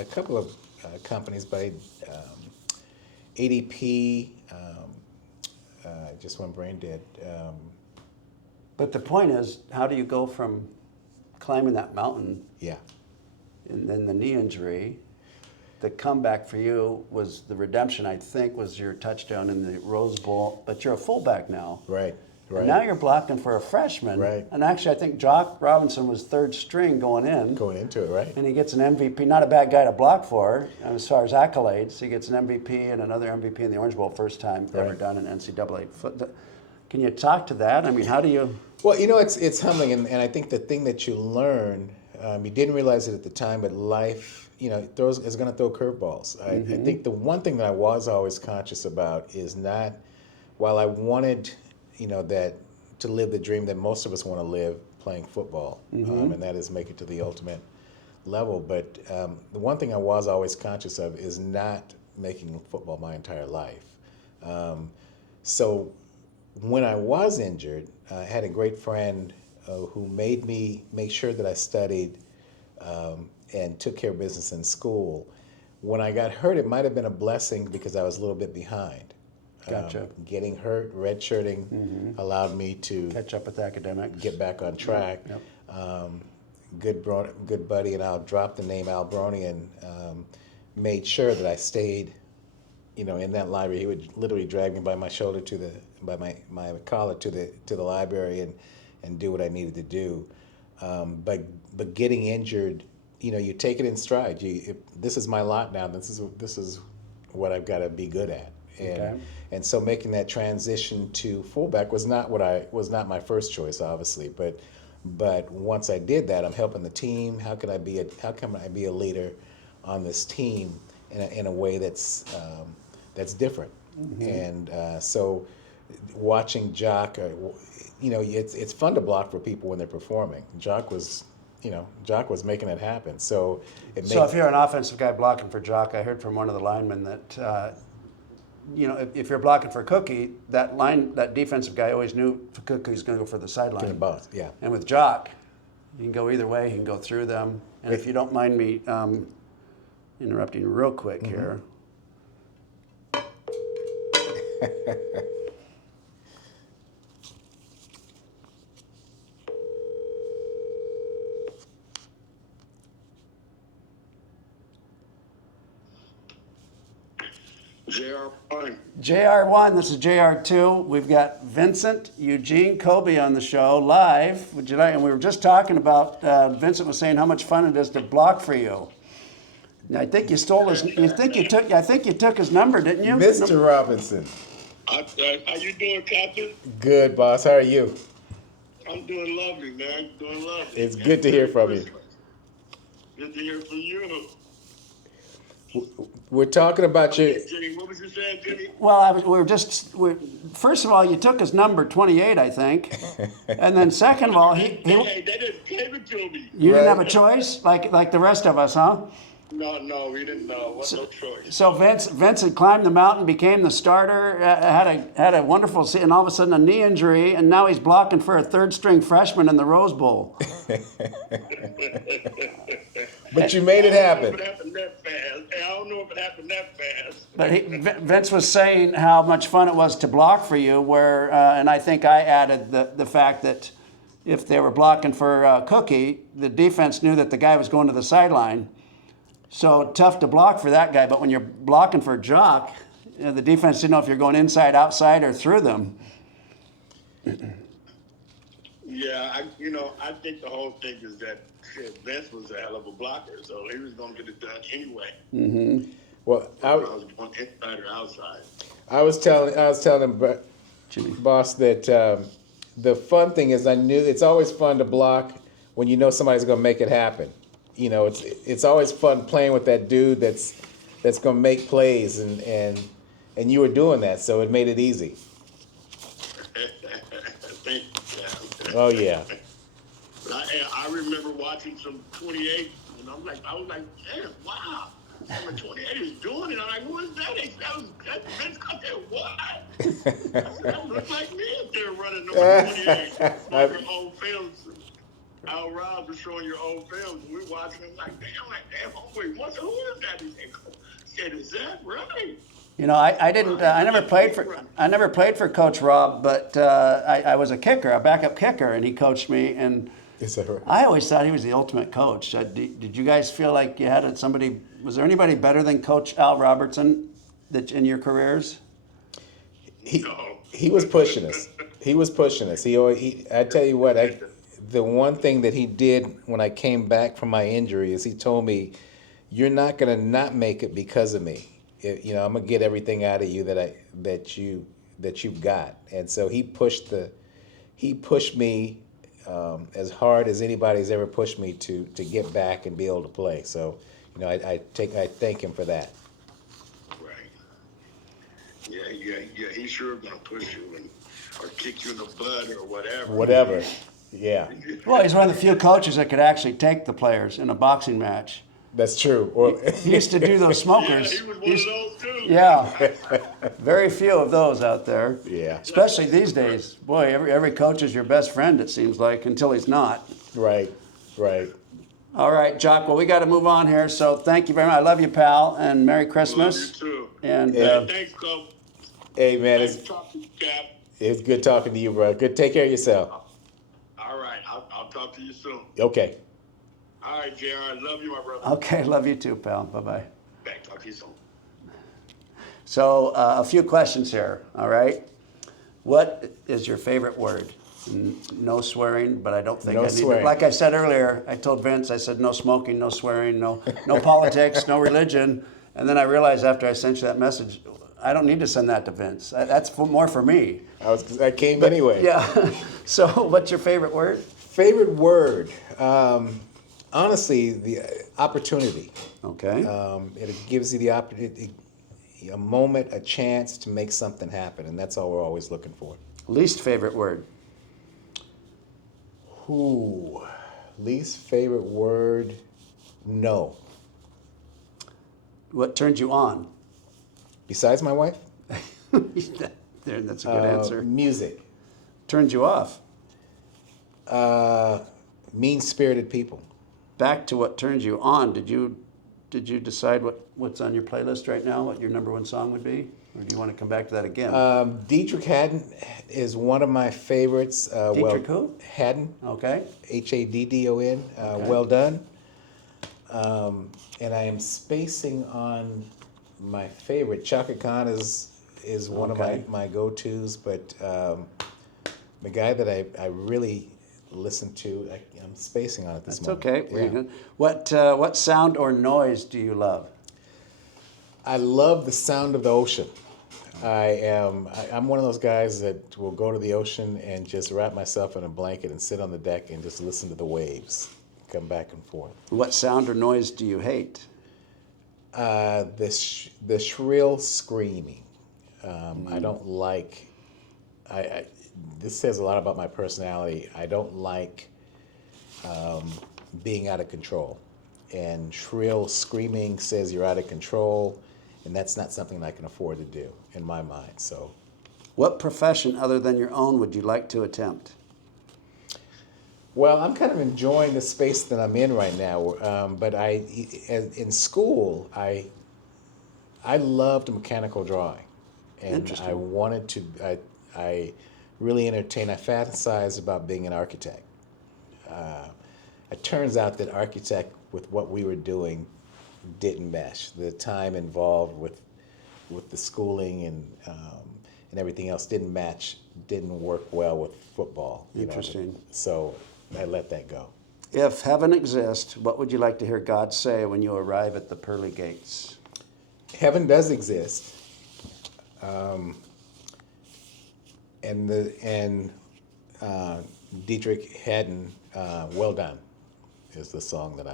a couple of companies, but ADP, just went brain dead. But the point is, how do you go from climbing that mountain Yeah. and then the knee injury? The comeback for you was the redemption, I think, was your touchdown in the Rose Bowl. But you're a fullback now. Right. And now you're blocking for a freshman. Right. And actually, I think Jock Robinson was third string going in. Going into it, right? And he gets an MVP. Not a bad guy to block for as far as accolades. He gets an MVP and another MVP in the Orange Bowl, first time ever done in NCAA. Can you talk to that? I mean, how do you? Well, it's humbling, and I think the thing that you learn, you didn't realize it at the time, but life, is going to throw curveballs. I think the one thing that I was always conscious about is not, while I wanted, that to live the dream that most of us want to live playing football, and that is make it to the ultimate level. But the one thing I was always conscious of is not making football my entire life. So when I was injured, I had a great friend who made me make sure that I studied and took care of business in school. When I got hurt, it might have been a blessing because I was a little bit behind. Gotcha. Getting hurt, redshirting, allowed me to Catch up with academics. get back on track. Yep. Good buddy, and I'll drop the name Al Bronian, made sure that I stayed, in that library. He would literally drag me by my shoulder by my collar to the library and do what I needed to do. But getting injured, you take it in stride. This is my lot now. This is what I've got to be good at. And so making that transition to fullback was not my first choice, obviously. But once I did that, I'm helping the team. How can I be a leader on this team in a way that's different? And so watching Jock, it's fun to block for people when they're performing. Jock was making it happen. So if you're an offensive guy blocking for Jock, I heard from one of the linemen that if you're blocking for Cookie, that defensive guy always knew Cookie's going to go for the sideline. Yeah. And with Jock, you can go either way. You can go through them. And if you don't mind me interrupting real quick here. JR1. JR1, this is JR2. We've got Vincent, Eugene, Coby on the show live. Would you like? And we were just talking about. Vincent was saying how much fun it is to block for you. I think you stole his. I think you took his number, didn't you? Mr. Robinson. How you doing, Captain? Good, boss. How are you? I'm doing lovely, man. Doing lovely. It's good to hear from you. Good to hear from you. We're talking about your. Jimmy, what was you saying, Jimmy? Well, first of all, you took his number 28, I think, and then second of all, They didn't give it to me. You didn't have a choice, like the rest of us, huh? No, we didn't know. No choice. So Vince had climbed the mountain, became the starter, had a wonderful season, and all of a sudden a knee injury, and now he's blocking for a third-string freshman in the Rose Bowl. But you made it happen. I don't know if it happened that fast. But Vince was saying how much fun it was to block for you, and I think I added the fact that if they were blocking for Cookie, the defense knew that the guy was going to the sideline. So tough to block for that guy, but when you're blocking for Jock, the defense didn't know if you're going inside, outside, or through them. Yeah, I think the whole thing is that Vince was a hell of a blocker, so he was going to get it done anyway. Mm-hmm. Well, I was going inside or outside. I was telling him, boss, that the fun thing is I knew it's always fun to block when you know somebody's going to make it happen. It's always fun playing with that dude that's going to make plays, and you were doing that, so it made it easy. Thank you, Oh yeah. I remember watching some 28, and I was like, damn, wow. Number 28 is doing it. I'm like, what is that? That's Vince cut there. What? I said, that looks like me up there running number 28. Your old films. Al Rob was showing your old films. We were watching them like, damn, homeboy, who is that. He said, is that right? You know, I didn't. I never played for Coach Rob, but I was a kicker, a backup kicker, and he coached me. And Is that right? I always thought he was the ultimate coach. Did you guys feel like you had somebody? Was there anybody better than Coach Al Robertson that in your careers? He was pushing us. He was pushing us. I tell you what, the one thing that he did when I came back from my injury is he told me, "You're not gonna not make it because of me. I'm gonna get everything out of you that you've got." And so he pushed me as hard as anybody's ever pushed me to get back and be able to play. So, I thank him for that. Right. Yeah. He's sure gonna push you or kick you in the butt or whatever. Whatever. Yeah, Well, he's one of the few coaches that could actually take the players in a boxing match. that's true. Or He used to do those Yeah, smokers. he was one of those too. Yeah, very few of those out there. Yeah. Especially these days. Boy, every coach is your best friend, it seems like, until he's not. right. All right, Jock, well, we got to move on here, so thank you very much. I love you, pal, and Merry Christmas. Love you too. And Yeah. Thanks, Coby. Hey man, Nice to talk to you, Cap. it's good talking to you, bro. Good. Take care of yourself. All right. I'll talk to you soon. Okay. All right, JR. I love you, my brother. okay, love you too, pal. Bye-bye. Back. Talk to you soon. So a few questions here, all right? What is your favorite word? No swearing, but I don't think No I need swearing. it. Like I said earlier, I told Vince, I said no smoking, no swearing, no politics, no religion. And then I realized after I sent you that message, I don't need to send that to Vince. That's more for me. I came anyway. Yeah. So what's your favorite word? Favorite word? Honestly, the opportunity. Okay. It gives you the opportunity, a moment, a chance to make something happen, and that's all we're always looking for. Least favorite word? Ooh, least favorite word? No. What turns you on? Besides my wife? That's a good answer. Music. Turns you off? Mean-spirited people. Back to what turns you on. Did you decide what's on your playlist right now? What your number one song would be, or do you want to come back to that again? Dietrich Haddon is one of my favorites. Dietrich who? Haddon. Okay. Haddon. Okay. Well done. And I am spacing on my favorite. Chaka Khan is one Okay. of my go-tos, but the guy that I really listen to, I'm spacing on it this That's moment. okay. Yeah. Good. What sound or noise do you love? I love the sound of the ocean. I'm one of those guys that will go to the ocean and just wrap myself in a blanket and sit on the deck and just listen to the waves come back and forth. What sound or noise do you hate? The shrill screaming. I don't like. This says a lot about my personality. I don't like being out of control, and shrill screaming says you're out of control, and that's not something I can afford to do in my mind. So, What profession other than your own would you like to attempt? well, I'm kind of enjoying the space that I'm in right now. But in school, I loved mechanical drawing, and Interesting. I wanted to. I really entertained. I fantasized about being an architect. It turns out that architect with what we were doing didn't mesh. The time involved with the schooling and everything else didn't match. Didn't work well with football. Interesting. So I let that go. If heaven exists, what would you like to hear God say when you arrive at the pearly gates? Heaven does exist, and Dietrich Haddon, "Well Done," is the song that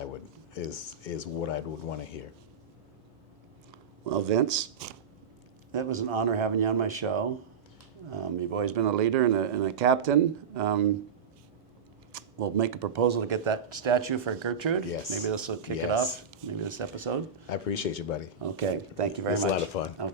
is what I would want to hear. Well, Vince, that was an honor having you on my show. You've always been a leader and a captain. We'll make a proposal to get that statue for Gertrude. Yes. Maybe this will kick it Yes. off. Maybe this episode. I appreciate you, buddy. Okay. Thank you very It's much. a lot of fun. Okay.